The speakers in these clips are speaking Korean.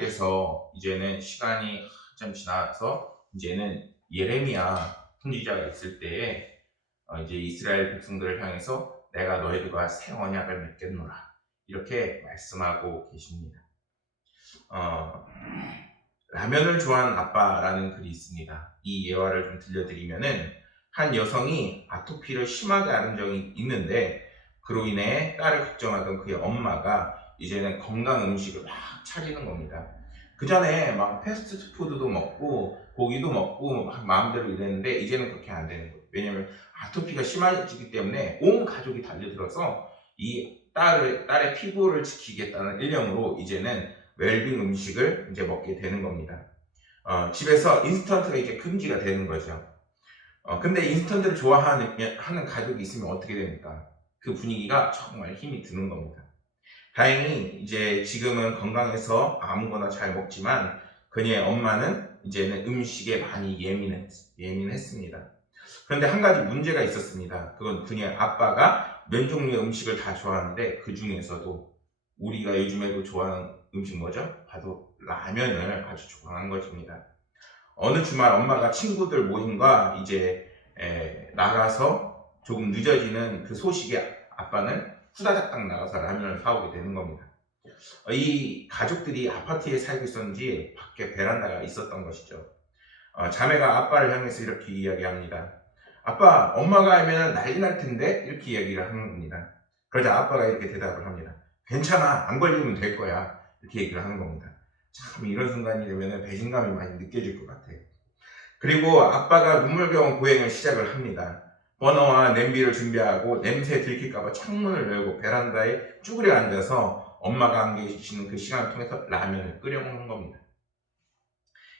하나님께서 이제는 시간이 한참 지나서 이제는 예레미야 선지자가 있을 때에 이제 이스라엘 백성들을 향해서 내가 너희들과 새 언약을 맺겠노라 이렇게 말씀하고 계십니다. 라면을 좋아하는 아빠라는 글이 있습니다. 이 예화를 좀 들려드리면은 한 여성이 아토피를 심하게 앓은 적이 있는데 그로 인해 딸을 걱정하던 그의 엄마가 이제는 건강 음식을 막 차리는 겁니다. 그 전에 막 패스트푸드도 먹고 고기도 먹고 막 마음대로 이랬는데 이제는 그렇게 안 되는 거예요. 왜냐면 아토피가 심해지기 때문에 온 가족이 달려들어서 이 딸의 피부를 지키겠다는 일념으로 이제는 웰빙 음식을 이제 먹게 되는 겁니다. 집에서 인스턴트가 이제 금지가 되는 거죠. 근데 인스턴트를 좋아하는 가족이 있으면 어떻게 됩니까? 그 분위기가 정말 힘이 드는 겁니다. 다행히 이제 지금은 건강해서 아무거나 잘 먹지만 그녀의 엄마는 이제는 음식에 많이 예민했습니다. 그런데 한 가지 문제가 있었습니다. 그건 그녀의 아빠가 면 종류의 음식을 다 좋아하는데 그 중에서도 우리가 요즘에도 좋아하는 음식 뭐죠? 바로 라면을 아주 좋아하는 것입니다. 어느 주말 엄마가 친구들 모임과 이제 나가서 조금 늦어지는 그 소식에 아빠는 후다닥 나가서 라면을 사오게 되는 겁니다. 이 가족들이 아파트에 살고 있었는지 밖에 베란다가 있었던 것이죠. 자매가 아빠를 향해서 이렇게 이야기합니다. 아빠, 엄마가 알면 난리 날 텐데? 이렇게 이야기를 하는 겁니다. 그러자 아빠가 이렇게 대답을 합니다. 괜찮아, 안 걸리면 될 거야. 이렇게 얘기를 하는 겁니다. 참 이런 순간이 되면 배신감이 많이 느껴질 것 같아요. 그리고 아빠가 눈물겨운 고행을 시작을 합니다. 버너와 냄비를 준비하고 냄새 들킬까봐 창문을 열고 베란다에 쭈그려 앉아서 엄마가 안 계시는 그 시간을 통해서 라면을 끓여 먹는 겁니다.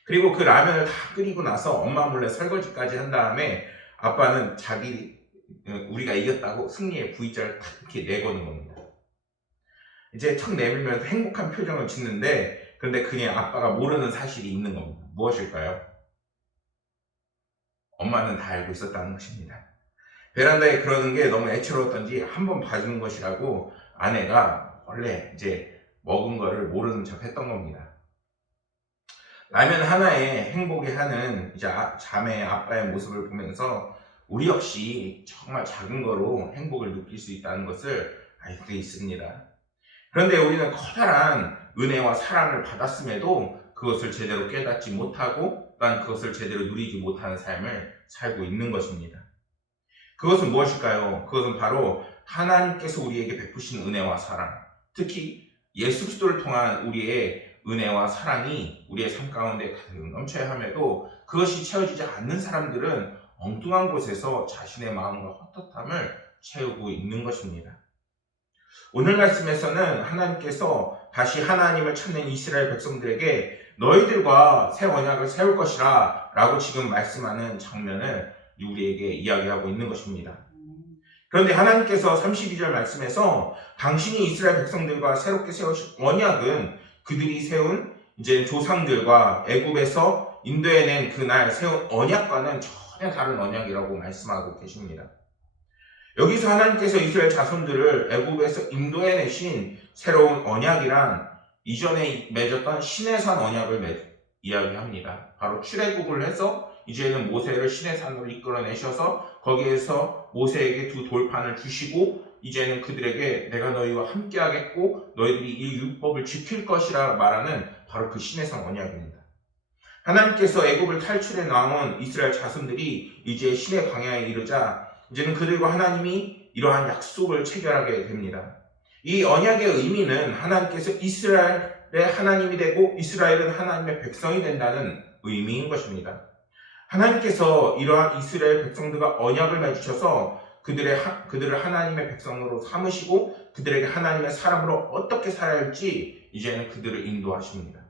그리고 그 라면을 다 끓이고 나서 엄마 몰래 설거지까지 한 다음에 아빠는 우리가 이겼다고 승리의 V자를 탁 이렇게 내거는 겁니다. 이제 턱 내밀면서 행복한 표정을 짓는데 그런데 그의 아빠가 모르는 사실이 있는 겁니다. 무엇일까요? 엄마는 다 알고 있었다는 것입니다. 베란다에 그러는 게 너무 애처로웠던지 한번 봐주는 것이라고 아내가 원래 이제 먹은 거를 모르는 척 했던 겁니다. 라면 하나에 행복해 하는 이제 자매의 아빠의 모습을 보면서 우리 역시 정말 작은 거로 행복을 느낄 수 있다는 것을 알 수 있습니다. 그런데 우리는 커다란 은혜와 사랑을 받았음에도 그것을 제대로 깨닫지 못하고 또한 그것을 제대로 누리지 못하는 삶을 살고 있는 것입니다. 그것은 무엇일까요? 그것은 바로 하나님께서 우리에게 베푸신 은혜와 사랑, 특히 예수 그리스도를 통한 우리의 은혜와 사랑이 우리의 삶 가운데 가득 넘쳐야 함에도 그것이 채워지지 않는 사람들은 엉뚱한 곳에서 자신의 마음과 헛헛함을 채우고 있는 것입니다. 오늘 말씀에서는 하나님께서 다시 하나님을 찾는 이스라엘 백성들에게 너희들과 새 언약을 세울 것이라 라고 지금 말씀하는 장면을 우리에게 이야기하고 있는 것입니다. 그런데 하나님께서 32절 말씀에서 당신이 이스라엘 백성들과 새롭게 세우신 언약은 그들이 세운 이제 조상들과 애굽에서 인도해낸 그날 세운 언약과는 전혀 다른 언약이라고 말씀하고 계십니다. 여기서 하나님께서 이스라엘 자손들을 애굽에서 인도해내신 새로운 언약이란 이전에 맺었던 시내산 언약을 이야기합니다. 바로 출애굽을 해서 이제는 모세를 시내산으로 이끌어내셔서 거기에서 모세에게 두 돌판을 주시고 이제는 그들에게 내가 너희와 함께하겠고 너희들이 이 율법을 지킬 것이라 말하는 바로 그 시내산 언약입니다. 하나님께서 애굽을 탈출해 나온 이스라엘 자손들이 이제 시내 광야에 이르자 이제는 그들과 하나님이 이러한 약속을 체결하게 됩니다. 이 언약의 의미는 하나님께서 이스라엘의 하나님이 되고 이스라엘은 하나님의 백성이 된다는 의미인 것입니다. 하나님께서 이러한 이스라엘 백성들과 언약을 맺으셔서 그들을 하나님의 백성으로 삼으시고 그들에게 하나님의 사람으로 어떻게 살아야 할지 이제는 그들을 인도하십니다.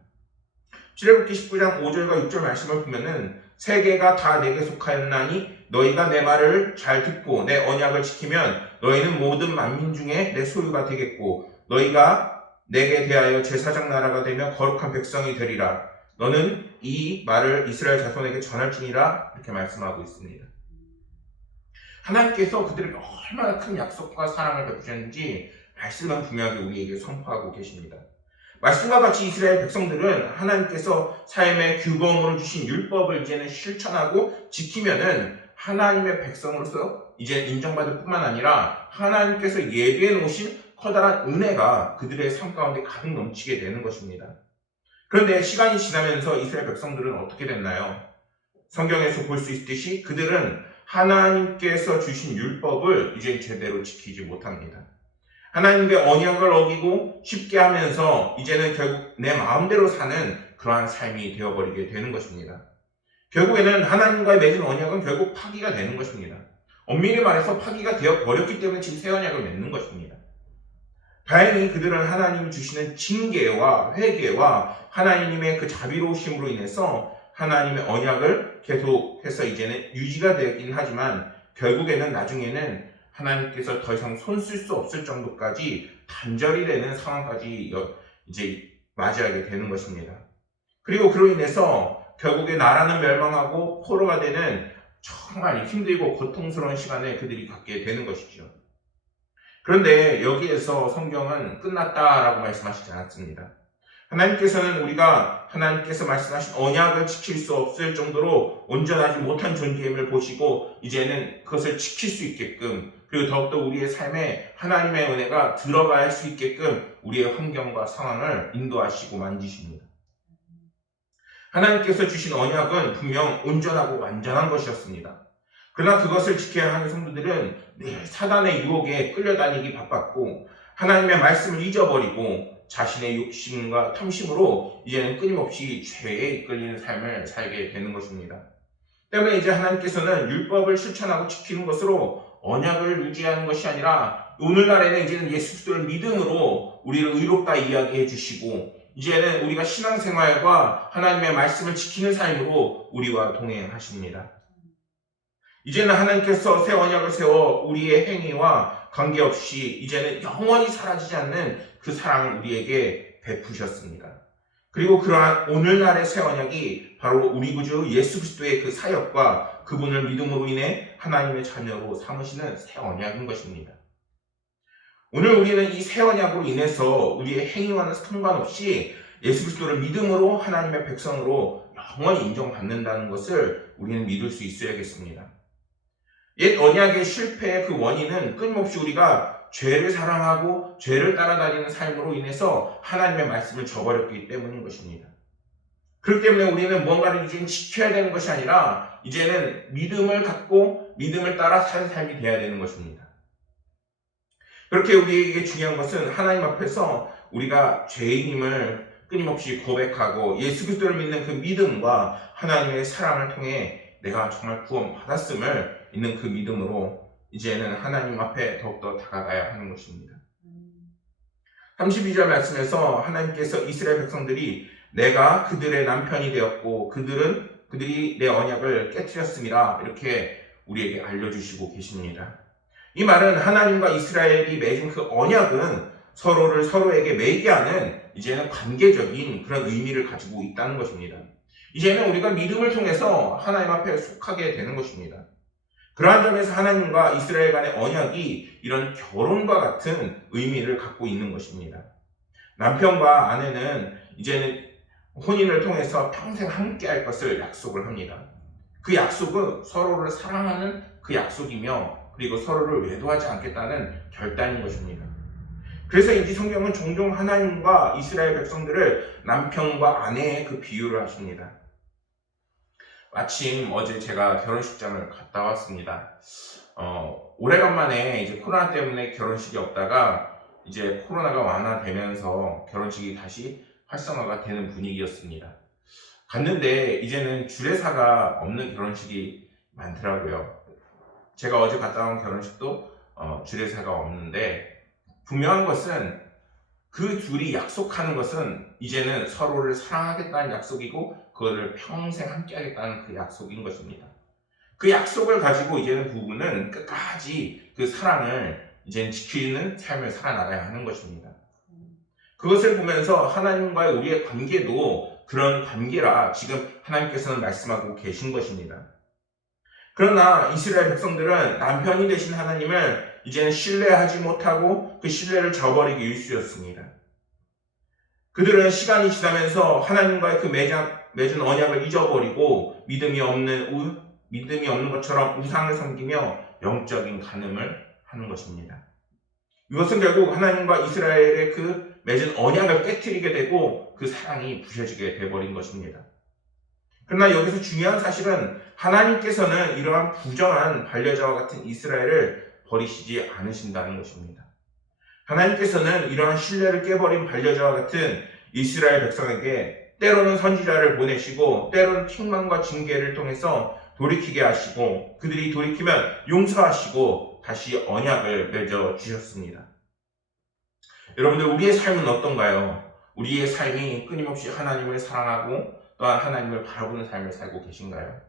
출애굽기 19장 5절과 6절 말씀을 보면은 세계가 다 내게 속하였나니 너희가 내 말을 잘 듣고 내 언약을 지키면 너희는 모든 만민 중에 내 소유가 되겠고 너희가 내게 대하여 제사장 나라가 되며 거룩한 백성이 되리라. 너는 이 말을 이스라엘 자손에게 전할지니라 이렇게 말씀하고 있습니다. 하나님께서 그들에게 얼마나 큰 약속과 사랑을 베푸셨는지 말씀은 분명하게 우리에게 선포하고 계십니다. 말씀과 같이 이스라엘 백성들은 하나님께서 삶의 규범으로 주신 율법을 이제는 실천하고 지키면은 하나님의 백성으로서 이제 인정받을 뿐만 아니라 하나님께서 예비해 놓으신 커다란 은혜가 그들의 삶 가운데 가득 넘치게 되는 것입니다. 그런데 시간이 지나면서 이스라엘 백성들은 어떻게 됐나요? 성경에서 볼 수 있듯이 그들은 하나님께서 주신 율법을 이제 제대로 지키지 못합니다. 하나님의 언약을 어기고 쉽게 하면서 이제는 결국 내 마음대로 사는 그러한 삶이 되어버리게 되는 것입니다. 결국에는 하나님과의 맺은 언약은 결국 파기가 되는 것입니다. 엄밀히 말해서 파기가 되어버렸기 때문에 지금 새 언약을 맺는 것입니다. 다행히 그들은 하나님이 주시는 징계와 회개와 하나님의 그 자비로우심으로 인해서 하나님의 언약을 계속해서 이제는 유지가 되긴 하지만 결국에는 나중에는 하나님께서 더 이상 손 쓸 수 없을 정도까지 단절이 되는 상황까지 이제 맞이하게 되는 것입니다. 그리고 그로 인해서 결국에 나라는 멸망하고 포로가 되는 정말 힘들고 고통스러운 시간에 그들이 갖게 되는 것이죠. 그런데 여기에서 성경은 끝났다라고 말씀하시지 않았습니다. 하나님께서는 우리가 하나님께서 말씀하신 언약을 지킬 수 없을 정도로 온전하지 못한 존재임을 보시고 이제는 그것을 지킬 수 있게끔 그리고 더욱더 우리의 삶에 하나님의 은혜가 들어갈 수 있게끔 우리의 환경과 상황을 인도하시고 만지십니다. 하나님께서 주신 언약은 분명 온전하고 완전한 것이었습니다. 그러나 그것을 지켜야 하는 성도들은 늘 사단의 유혹에 끌려다니기 바빴고 하나님의 말씀을 잊어버리고 자신의 욕심과 탐심으로 이제는 끊임없이 죄에 이끌리는 삶을 살게 되는 것입니다. 때문에 이제 하나님께서는 율법을 실천하고 지키는 것으로 언약을 유지하는 것이 아니라 오늘날에는 이제는 예수 그리스도를 믿음으로 우리를 의롭다 이야기해 주시고 이제는 우리가 신앙생활과 하나님의 말씀을 지키는 삶으로 우리와 동행하십니다. 이제는 하나님께서 새 언약을 세워 우리의 행위와 관계없이 이제는 영원히 사라지지 않는 그 사랑을 우리에게 베푸셨습니다. 그리고 그러한 오늘날의 새 언약이 바로 우리 구주 예수 그리스도의 그 사역과 그분을 믿음으로 인해 하나님의 자녀로 삼으시는 새 언약인 것입니다. 오늘 우리는 이 새 언약으로 인해서 우리의 행위와는 상관없이 예수 그리스도를 믿음으로 하나님의 백성으로 영원히 인정받는다는 것을 우리는 믿을 수 있어야겠습니다. 옛 언약의 실패의 그 원인은 끊임없이 우리가 죄를 사랑하고 죄를 따라다니는 삶으로 인해서 하나님의 말씀을 저버렸기 때문인 것입니다. 그렇기 때문에 우리는 뭔가를 이제 지켜야 되는 것이 아니라 이제는 믿음을 갖고 믿음을 따라 사는 삶이 되어야 되는 것입니다. 그렇게 우리에게 중요한 것은 하나님 앞에서 우리가 죄인임을 끊임없이 고백하고 예수 그리스도를 믿는 그 믿음과 하나님의 사랑을 통해 내가 정말 구원받았음을 있는 그 믿음으로 이제는 하나님 앞에 더욱더 다가가야 하는 것입니다. 32절 말씀에서 하나님께서 이스라엘 백성들이 내가 그들의 남편이 되었고 그들이 내 언약을 깨뜨렸음이라 이렇게 우리에게 알려주시고 계십니다. 이 말은 하나님과 이스라엘이 맺은 그 언약은 서로에게 매게 하는 이제는 관계적인 그런 의미를 가지고 있다는 것입니다. 이제는 우리가 믿음을 통해서 하나님 앞에 속하게 되는 것입니다. 그러한 점에서 하나님과 이스라엘 간의 언약이 이런 결혼과 같은 의미를 갖고 있는 것입니다. 남편과 아내는 이제는 혼인을 통해서 평생 함께 할 것을 약속을 합니다. 그 약속은 서로를 사랑하는 그 약속이며 그리고 서로를 외도하지 않겠다는 결단인 것입니다. 그래서인지 성경은 종종 하나님과 이스라엘 백성들을 남편과 아내의 그 비유를 하십니다. 마침 어제 제가 결혼식장을 갔다 왔습니다. 오래간만에 이제 코로나 때문에 결혼식이 없다가 이제 코로나가 완화되면서 결혼식이 다시 활성화가 되는 분위기였습니다. 갔는데 이제는 주례사가 없는 결혼식이 많더라고요. 제가 어제 갔다 온 결혼식도 주례사가 없는데 분명한 것은 그 둘이 약속하는 것은 이제는 서로를 사랑하겠다는 약속이고 그거를 평생 함께 하겠다는 그 약속인 것입니다. 그 약속을 가지고 이제는 부부는 끝까지 그 사랑을 이제는 지키는 삶을 살아나가야 하는 것입니다. 그것을 보면서 하나님과의 우리의 관계도 그런 관계라 지금 하나님께서는 말씀하고 계신 것입니다. 그러나 이스라엘 백성들은 남편이 되신 하나님을 이제는 신뢰하지 못하고 그 신뢰를 저버리기 일쑤였습니다. 그들은 시간이 지나면서 하나님과의 그 맺은 언약을 잊어버리고 믿음이 없는 것처럼 우상을 섬기며 영적인 간음을 하는 것입니다. 이것은 결국 하나님과 이스라엘의 그 맺은 언약을 깨트리게 되고 그 사랑이 부셔지게 되어버린 것입니다. 그러나 여기서 중요한 사실은 하나님께서는 이러한 부정한 반려자와 같은 이스라엘을 버리시지 않으신다는 것입니다. 하나님께서는 이러한 신뢰를 깨버린 반려자와 같은 이스라엘 백성에게 때로는 선지자를 보내시고 때로는 책망과 징계를 통해서 돌이키게 하시고 그들이 돌이키면 용서하시고 다시 언약을 맺어 주셨습니다. 여러분들, 우리의 삶은 어떤가요? 우리의 삶이 끊임없이 하나님을 사랑하고 또한 하나님을 바라보는 삶을 살고 계신가요?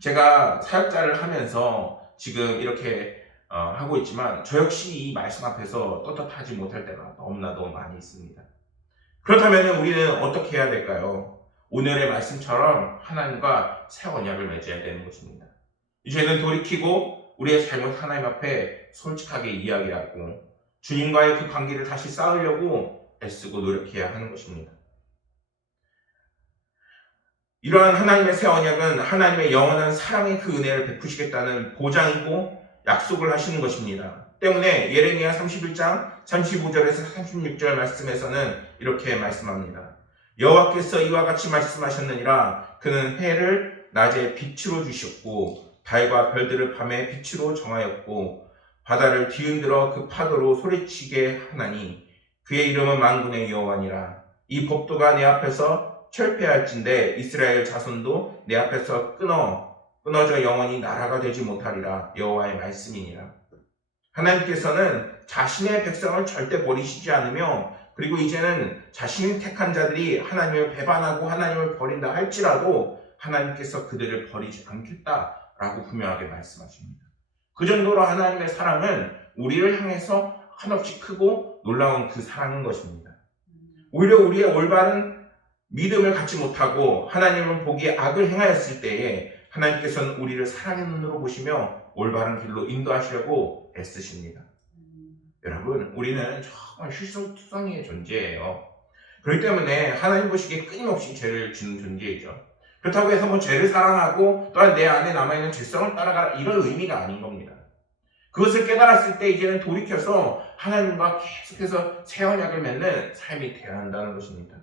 제가 사역자를 하면서 지금 이렇게 하고 있지만 저 역시 이 말씀 앞에서 떳떳하지 못할 때가 너무나도 많이 있습니다. 그렇다면 우리는 어떻게 해야 될까요? 오늘의 말씀처럼 하나님과 새 언약을 맺어야 되는 것입니다. 이제는 돌이키고 우리의 잘못 하나님 앞에 솔직하게 이야기하고 주님과의 그 관계를 다시 쌓으려고 애쓰고 노력해야 하는 것입니다. 이러한 하나님의 새 언약은 하나님의 영원한 사랑의 그 은혜를 베푸시겠다는 보장이고 약속을 하시는 것입니다. 때문에 예레미야 31장 35절에서 36절 말씀에서는 이렇게 말씀합니다. 여호와께서 이와 같이 말씀하셨느니라. 그는 해를 낮에 빛으로 주셨고 달과 별들을 밤에 빛으로 정하였고 바다를 뒤흔들어 그 파도로 소리치게 하나니 그의 이름은 만군의 여호와니라. 이 법도가 내 앞에서 철폐할진대 이스라엘 자손도 내 앞에서 끊어져 영원히 나라가 되지 못하리라. 여호와의 말씀이니라. 하나님께서는 자신의 백성을 절대 버리시지 않으며 그리고 이제는 자신이 택한 자들이 하나님을 배반하고 하나님을 버린다 할지라도 하나님께서 그들을 버리지 않겠다라고 분명하게 말씀하십니다. 그 정도로 하나님의 사랑은 우리를 향해서 한없이 크고 놀라운 그 사랑인 것입니다. 오히려 우리의 올바른 믿음을 갖지 못하고 하나님을 보기에 악을 행하였을 때에 하나님께서는 우리를 사랑의 눈으로 보시며 올바른 길로 인도하시려고 애쓰십니다. 여러분, 우리는 정말 실수투성이의 존재예요. 그렇기 때문에 하나님 보시기에 끊임없이 죄를 짓는 존재이죠. 그렇다고 해서 죄를 사랑하고 또한 내 안에 남아있는 죄성을 따라가라 이런 의미가 아닌 겁니다. 그것을 깨달았을 때 이제는 돌이켜서 하나님과 계속해서 새 언약을 맺는 삶이 되어야 한다는 것입니다.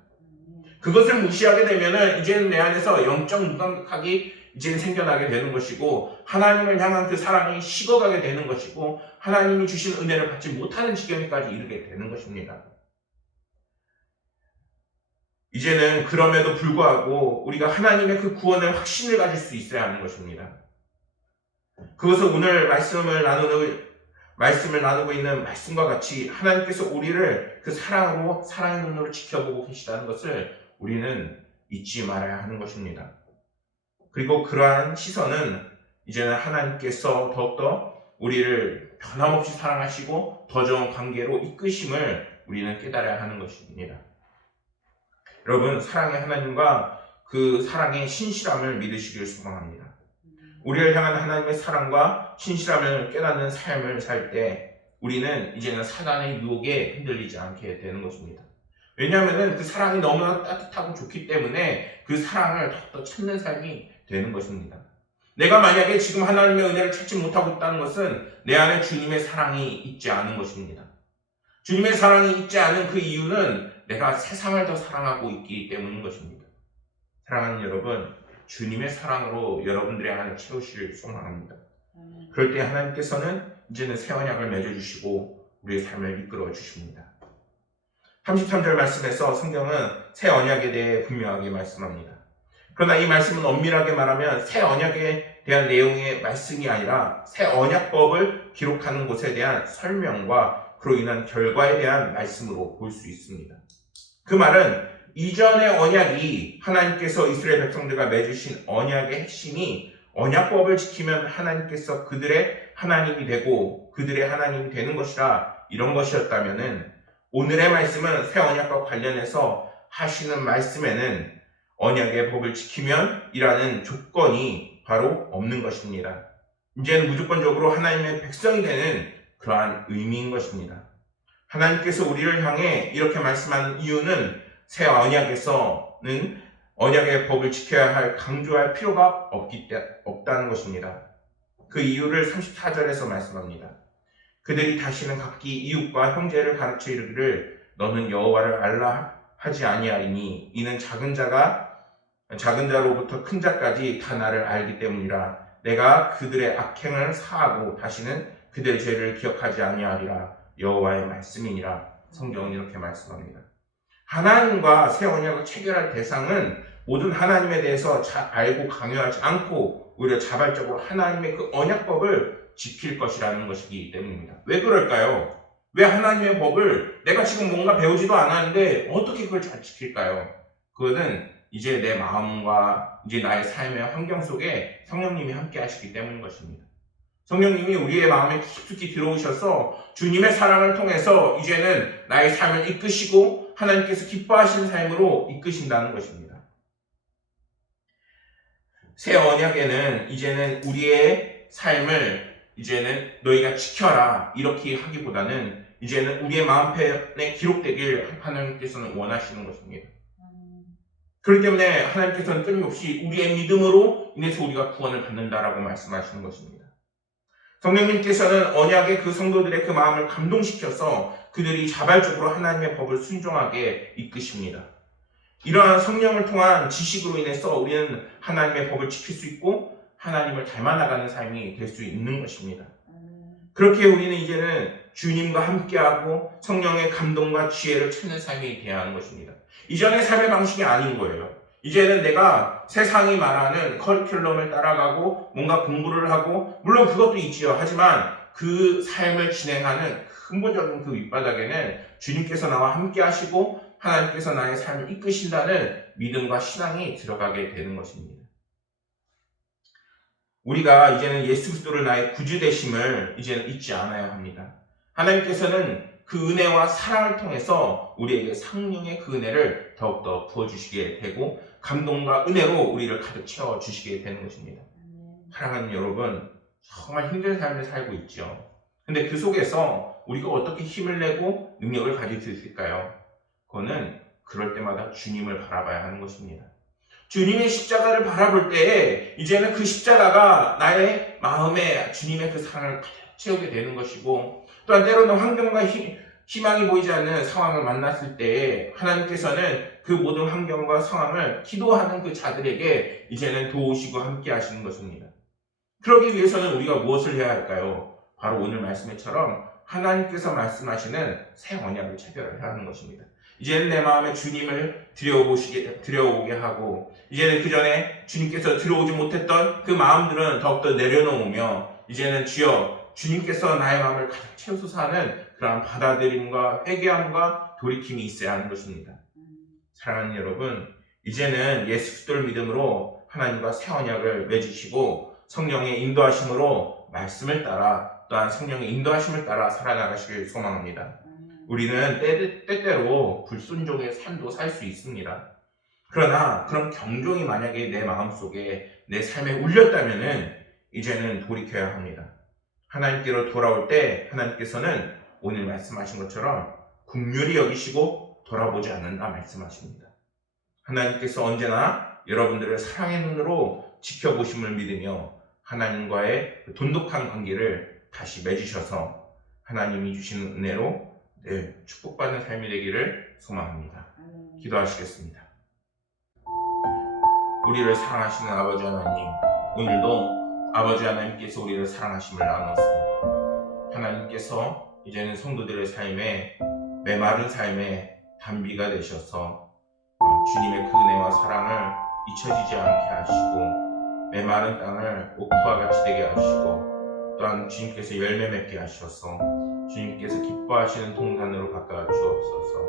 그것을 무시하게 되면은 이제는 내 안에서 영적 무감각이 이제는 생겨나게 되는 것이고 하나님을 향한 그 사랑이 식어가게 되는 것이고 하나님이 주신 은혜를 받지 못하는 지경까지 이르게 되는 것입니다. 이제는 그럼에도 불구하고 우리가 하나님의 그 구원의 확신을 가질 수 있어야 하는 것입니다. 그것은 오늘 말씀을 나누고 있는 말씀과 같이 하나님께서 우리를 그 사랑의 눈으로 지켜보고 계시다는 것을 우리는 잊지 말아야 하는 것입니다. 그리고 그러한 시선은 이제는 하나님께서 더욱더 우리를 변함없이 사랑하시고 더 좋은 관계로 이끄심을 우리는 깨달아야 하는 것입니다. 여러분, 사랑의 하나님과 그 사랑의 신실함을 믿으시길 소망합니다. 우리를 향한 하나님의 사랑과 신실함을 깨닫는 삶을 살 때 우리는 이제는 사단의 유혹에 흔들리지 않게 되는 것입니다. 왜냐하면 그 사랑이 너무나 따뜻하고 좋기 때문에 그 사랑을 더욱더 찾는 삶이 되는 것입니다. 내가 만약에 지금 하나님의 은혜를 찾지 못하고 있다는 것은 내 안에 주님의 사랑이 있지 않은 것입니다. 주님의 사랑이 있지 않은 그 이유는 내가 세상을 더 사랑하고 있기 때문인 것입니다. 사랑하는 여러분, 주님의 사랑으로 여러분들의 안을 채우시길 소망합니다. 그럴 때 하나님께서는 이제는 새 언약을 맺어주시고 우리의 삶을 이끌어 주십니다. 33절 말씀에서 성경은 새 언약에 대해 분명하게 말씀합니다. 그러나 이 말씀은 엄밀하게 말하면 새 언약에 대한 내용의 말씀이 아니라 새 언약법을 기록하는 곳에 대한 설명과 그로 인한 결과에 대한 말씀으로 볼 수 있습니다. 그 말은 이전의 언약이 하나님께서 이스라엘 백성들과 맺으신 언약의 핵심이 언약법을 지키면 하나님께서 그들의 하나님이 되고 그들의 하나님이 되는 것이라 이런 것이었다면은 오늘의 말씀은 새 언약과 관련해서 하시는 말씀에는 언약의 법을 지키면 이라는 조건이 바로 없는 것입니다. 이제는 무조건적으로 하나님의 백성이 되는 그러한 의미인 것입니다. 하나님께서 우리를 향해 이렇게 말씀하는 이유는 새 언약에서는 언약의 법을 지켜야 할 강조할 필요가 없다는 것입니다. 그 이유를 34절에서 말씀합니다. 그들이 다시는 각기 이웃과 형제를 가르쳐 이르기를 너는 여호와를 알라 하지 아니하리니 이는 작은 자로부터 큰 자까지 다 나를 알기 때문이라. 내가 그들의 악행을 사하고 다시는 그들의 죄를 기억하지 아니하리라. 여호와의 말씀이니라. 성경은 이렇게 말씀합니다. 하나님과 새 언약을 체결할 대상은 모든 하나님에 대해서 잘 알고 강요하지 않고 오히려 자발적으로 하나님의 그 언약법을 지킬 것이라는 것이기 때문입니다. 왜 그럴까요? 왜 하나님의 법을 내가 지금 뭔가 배우지도 않았는데 어떻게 그걸 잘 지킬까요? 그거는 이제 내 마음과 이제 나의 삶의 환경 속에 성령님이 함께 하시기 때문인 것입니다. 성령님이 우리의 마음에 깊숙이 들어오셔서 주님의 사랑을 통해서 이제는 나의 삶을 이끄시고 하나님께서 기뻐하시는 삶으로 이끄신다는 것입니다. 새 언약에는 이제는 우리의 삶을 이제는 너희가 지켜라 이렇게 하기보다는 이제는 우리의 마음편에 기록되길 하나님께서는 원하시는 것입니다. 그렇기 때문에 하나님께서는 끊임없이 우리의 믿음으로 인해서 우리가 구원을 받는다라고 말씀하시는 것입니다. 성령님께서는 언약의 그 성도들의 그 마음을 감동시켜서 그들이 자발적으로 하나님의 법을 순종하게 이끄십니다. 이러한 성령을 통한 지식으로 인해서 우리는 하나님의 법을 지킬 수 있고 하나님을 닮아나가는 삶이 될 수 있는 것입니다. 그렇게 우리는 이제는 주님과 함께하고 성령의 감동과 지혜를 찾는 삶이 되어야 하는 것입니다. 이전의 삶의 방식이 아닌 거예요. 이제는 내가 세상이 말하는 커리큘럼을 따라가고 뭔가 공부를 하고 물론 그것도 있지요. 하지만 그 삶을 진행하는 근본적인 그 밑바닥에는 주님께서 나와 함께 하시고 하나님께서 나의 삶을 이끄신다는 믿음과 신앙이 들어가게 되는 것입니다. 우리가 이제는 예수 그리스도를 나의 구주 되심을 이제는 잊지 않아야 합니다. 하나님께서는 그 은혜와 사랑을 통해서 우리에게 성령의 그 은혜를 더욱더 부어주시게 되고 감동과 은혜로 우리를 가득 채워주시게 되는 것입니다. 사랑하는 여러분, 정말 힘든 삶을 살고 있죠. 근데 그 속에서 우리가 어떻게 힘을 내고 능력을 가질 수 있을까요? 그거는 그럴 때마다 주님을 바라봐야 하는 것입니다. 주님의 십자가를 바라볼 때에 이제는 그 십자가가 나의 마음에 주님의 그 사랑을 가득 채우게 되는 것이고 또한 때로는 환경과 희망이 보이지 않는 상황을 만났을 때에 하나님께서는 그 모든 환경과 상황을 기도하는 그 자들에게 이제는 도우시고 함께 하시는 것입니다. 그러기 위해서는 우리가 무엇을 해야 할까요? 바로 오늘 말씀처럼 하나님께서 말씀하시는 새 언약을 체결해야 하는 것입니다. 이제는 내 마음에 주님을 들여오게 하고 이제는 그 전에 주님께서 들어오지 못했던 그 마음들은 더욱더 내려놓으며 이제는 주여 주님께서 나의 마음을 가득 채우소서 하는 그러한 받아들임과 회개함과 돌이킴이 있어야 하는 것입니다. 사랑하는 여러분, 이제는 예수 그리스도를 믿음으로 하나님과 새 언약을 맺으시고 성령의 인도하심으로 말씀을 따라 또한 성령의 인도하심을 따라 살아나가시길 소망합니다. 우리는 때때로 불순종의 삶도 살 수 있습니다. 그러나 그런 경종이 만약에 내 마음속에 내 삶에 울렸다면은 이제는 돌이켜야 합니다. 하나님께로 돌아올 때 하나님께서는 오늘 말씀하신 것처럼 긍휼히 여기시고 돌아보지 않는다 말씀하십니다. 하나님께서 언제나 여러분들을 사랑의 눈으로 지켜보심을 믿으며 하나님과의 돈독한 관계를 다시 맺으셔서 하나님이 주시는 은혜로 늘 축복받는 삶이 되기를 소망합니다. 기도하시겠습니다. 우리를 사랑하시는 아버지 하나님, 오늘도 아버지 하나님께서 우리를 사랑하심을 나눴습니다. 하나님께서 이제는 성도들의 삶에 메마른 삶에 단비가 되셔서 주님의 그 은혜와 사랑을 잊혀지지 않게 하시고 메마른 땅을 옥토와 같이 되게 하시고 또한 주님께서 열매 맺게 하셔서 주님께서 기뻐하시는 동산으로 바꿔 주옵소서.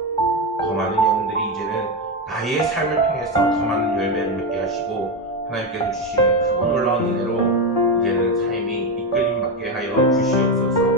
더 많은 영혼들이 이제는 나의 삶을 통해서 더 많은 열매를 맺게 하시고 하나님께서 주시는 크고 놀라운 은혜로 이제는 삶이 이끌림 받게 하여 주시옵소서.